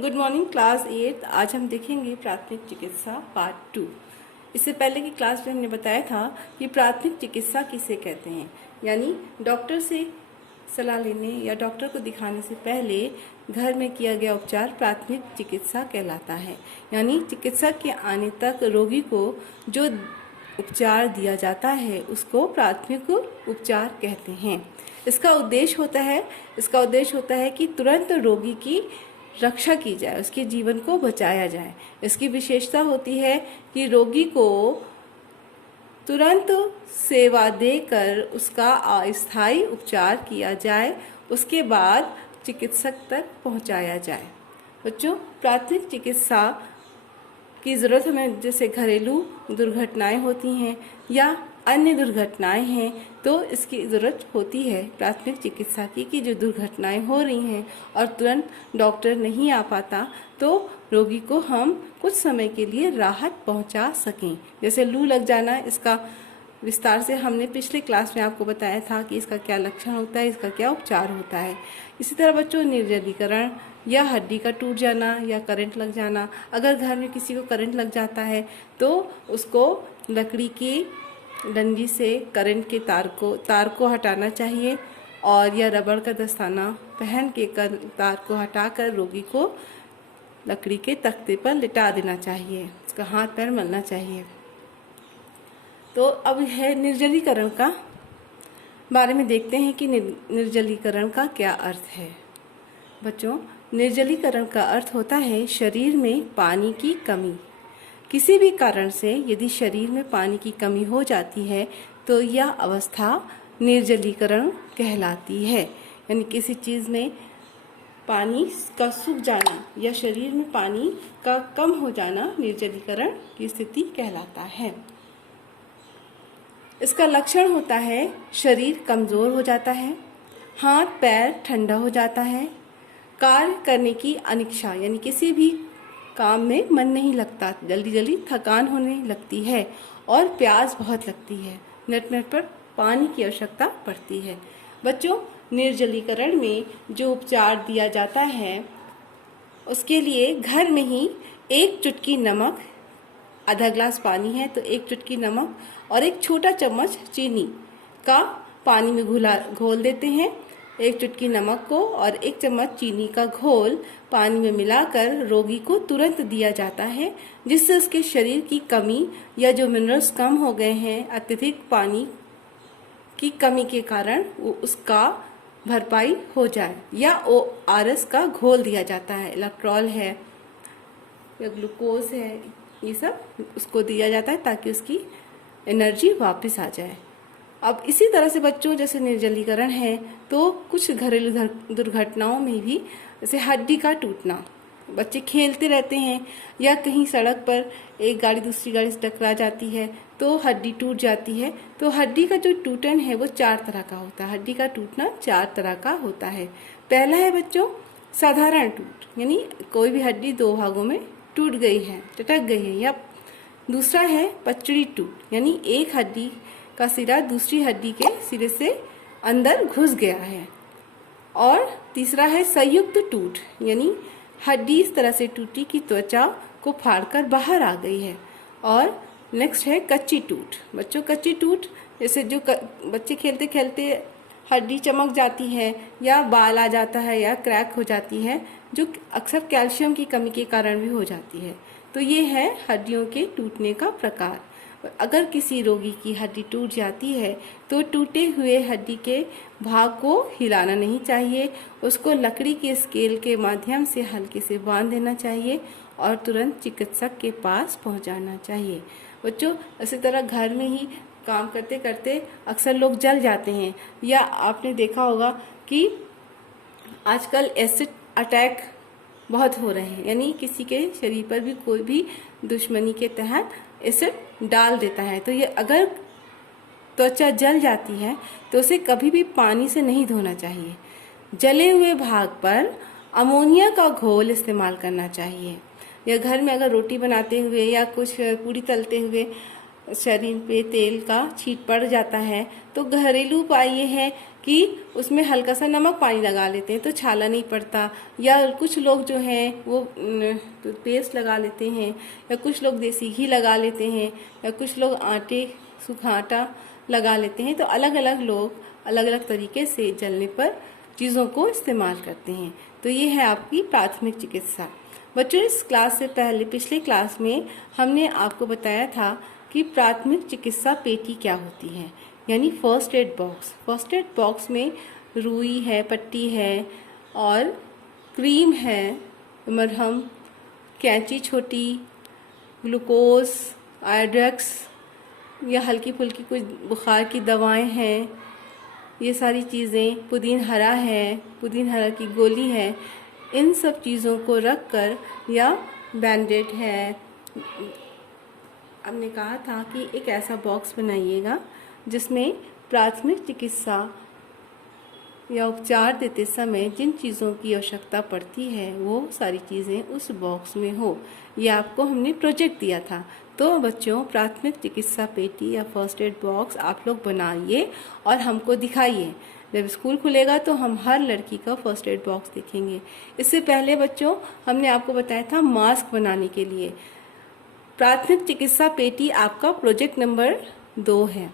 Good morning class 8। आज हम देखेंगे प्राथमिक चिकित्सा पार्ट 2। इससे पहले की क्लास में हमने बताया था कि प्राथमिक चिकित्सा किसे कहते हैं, यानी डॉक्टर से सलाह लेने या डॉक्टर को दिखाने से पहले घर में किया गया उपचार प्राथमिक चिकित्सा कहलाता है। यानी चिकित्सक के आने तक रोगी को जो उपचार दिया जाता है उसको प्राथमिक उपचार कहते हैं। इसका उद्देश्य होता है कि तुरंत रोगी की रक्षा की जाए, उसके जीवन को बचाया जाए। इसकी विशेषता होती है कि रोगी को तुरंत सेवा देकर उसका अस्थायी उपचार किया जाए, उसके बाद चिकित्सक तक पहुंचाया जाए। बच्चों, प्राथमिक चिकित्सा की ज़रूरत हमें जैसे घरेलू दुर्घटनाएं होती हैं या अन्य दुर्घटनाएं हैं तो इसकी ज़रूरत होती है प्राथमिक चिकित्सा की कि जो दुर्घटनाएं हो रही हैं और तुरंत डॉक्टर नहीं आ पाता तो रोगी को हम कुछ समय के लिए राहत पहुंचा सकें। जैसे लू लग जाना, इसका विस्तार से हमने पिछले क्लास में आपको बताया था कि इसका क्या लक्षण होता है, इसका क्या उपचार होता है। इसी तरह बच्चों, निर्जलीकरण या हड्डी का टूट जाना या करंट लग जाना, अगर घर में किसी को करंट लग जाता है तो उसको लकड़ी की डंडी से करंट के तार को हटाना चाहिए और या रबड़ का दस्ताना पहन के तार को हटाकर रोगी को लकड़ी के तख्ते पर लिटा देना चाहिए, उसका हाथ पैर मलना चाहिए। तो अब है निर्जलीकरण का बारे में देखते हैं कि निर्जलीकरण का क्या अर्थ है। बच्चों, निर्जलीकरण का अर्थ होता है शरीर में पानी की कमी। किसी भी कारण से यदि शरीर में पानी की कमी हो जाती है तो यह अवस्था निर्जलीकरण कहलाती है। यानी किसी चीज़ में पानी का सूख जाना या शरीर में पानी का कम हो जाना निर्जलीकरण की स्थिति कहलाता है। इसका लक्षण होता है शरीर कमज़ोर हो जाता है, हाथ पैर ठंडा हो जाता है, कार्य करने की अनिच्छा यानी किसी भी काम में मन नहीं लगता, जल्दी जल्दी थकान होने लगती है और प्यास बहुत लगती है, मिनट मिनट पर पानी की आवश्यकता पड़ती है। बच्चों, निर्जलीकरण में जो उपचार दिया जाता है उसके लिए घर में ही 1 चुटकी नमक, आधा ग्लास पानी है तो 1 चुटकी नमक और 1 छोटा चम्मच चीनी का पानी में घोल देते हैं। 1 चुटकी नमक को और 1 चम्मच चीनी का घोल पानी में मिलाकर रोगी को तुरंत दिया जाता है, जिससे उसके शरीर की कमी या जो मिनरल्स कम हो गए हैं अत्यधिक पानी की कमी के कारण उसका भरपाई हो जाए। या ORS का घोल दिया जाता है, इलेक्ट्रॉल है या ग्लूकोज है, ये सब उसको दिया जाता है ताकि उसकी एनर्जी वापस आ जाए। अब इसी तरह से बच्चों, जैसे निर्जलीकरण है तो कुछ घरेलू दुर्घटनाओं में भी, जैसे हड्डी का टूटना, बच्चे खेलते रहते हैं या कहीं सड़क पर एक गाड़ी दूसरी गाड़ी से टकरा जाती है तो हड्डी टूट जाती है। तो हड्डी का जो टूटन है वो 4 तरह का होता है। हड्डी का टूटना 4 तरह का होता है। पहला है बच्चों साधारण टूट, यानी कोई भी हड्डी 2 भागों में टूट गई है, टटक गई है। या दूसरा है पचड़ी टूट, यानी एक हड्डी का सिरा दूसरी हड्डी के सिरे से अंदर घुस गया है। और तीसरा है संयुक्त टूट, यानी हड्डी इस तरह से टूटी कि त्वचा को फाड़कर बाहर आ गई है। और नेक्स्ट है कच्ची टूट। बच्चों, कच्ची टूट जैसे जो बच्चे खेलते खेलते हड्डी चमक जाती है या बाल आ जाता है या क्रैक हो जाती है, जो अक्सर कैल्शियम की कमी के कारण भी हो जाती है। तो ये है हड्डियों के टूटने का प्रकार। अगर किसी रोगी की हड्डी टूट जाती है तो टूटे हुए हड्डी के भाग को हिलाना नहीं चाहिए, उसको लकड़ी के स्केल के माध्यम से हल्के से बांध देना चाहिए और तुरंत चिकित्सक के पास पहुंचाना चाहिए। बच्चों, इसी तरह घर में ही काम करते करते अक्सर लोग जल जाते हैं, या आपने देखा होगा कि आजकल एसिड अटैक बहुत हो रहे हैं, यानी किसी के शरीर पर भी कोई भी दुश्मनी के तहत एसिड डाल देता है। तो ये अगर त्वचा जल जाती है तो उसे कभी भी पानी से नहीं धोना चाहिए। जले हुए भाग पर अमोनिया का घोल इस्तेमाल करना चाहिए। या घर में अगर रोटी बनाते हुए या कुछ पूड़ी तलते हुए शरीर पे तेल का छींट पड़ जाता है तो घरेलू उपाय ये है कि उसमें हल्का सा नमक पानी लगा लेते हैं तो छाला नहीं पड़ता। या कुछ लोग जो हैं वो पेस्ट लगा लेते हैं, या कुछ लोग देसी घी लगा लेते हैं, या कुछ लोग आटे सूखा आटा लगा लेते हैं। तो अलग अलग लोग अलग अलग तरीके से जलने पर चीज़ों को इस्तेमाल करते हैं। तो ये है आपकी प्राथमिक चिकित्सा। बच्चों, इस क्लास से पहले पिछले क्लास में हमने आपको बताया था कि प्राथमिक चिकित्सा पेटी क्या होती है, यानी first aid box. First aid box में रुई है, पट्टी है और क्रीम है, मरहम, कैंची छोटी, ग्लूकोज, आयोडेक्स या हल्की फुल्की कुछ बुखार की दवाएं हैं, ये सारी चीज़ें, पुदीन हरा है, पुदीन हरा की गोली है। इन सब चीज़ों को रख कर, या बैंडेड है। हमने कहा था कि एक ऐसा बॉक्स बनाइएगा जिसमें प्राथमिक चिकित्सा या उपचार देते समय जिन चीज़ों की आवश्यकता पड़ती है वो सारी चीज़ें उस बॉक्स में हो। ये आपको हमने प्रोजेक्ट दिया था। तो बच्चों, प्राथमिक चिकित्सा पेटी या फर्स्ट एड बॉक्स आप लोग बनाइए और हमको दिखाइए। जब स्कूल खुलेगा तो हम हर लड़की का फर्स्ट एड बॉक्स देखेंगे। इससे पहले बच्चों, हमने आपको बताया था मास्क बनाने के लिए। प्राथमिक चिकित्सा पेटी आपका प्रोजेक्ट नंबर 2 है।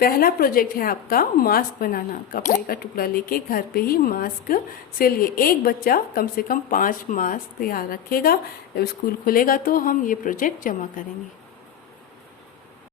पहला प्रोजेक्ट है आपका मास्क बनाना। कपड़े का टुकड़ा लेके घर पे ही मास्क सिलिए। एक बच्चा कम से कम 5 मास्क तैयार रखेगा। जब स्कूल खुलेगा तो हम ये प्रोजेक्ट जमा करेंगे।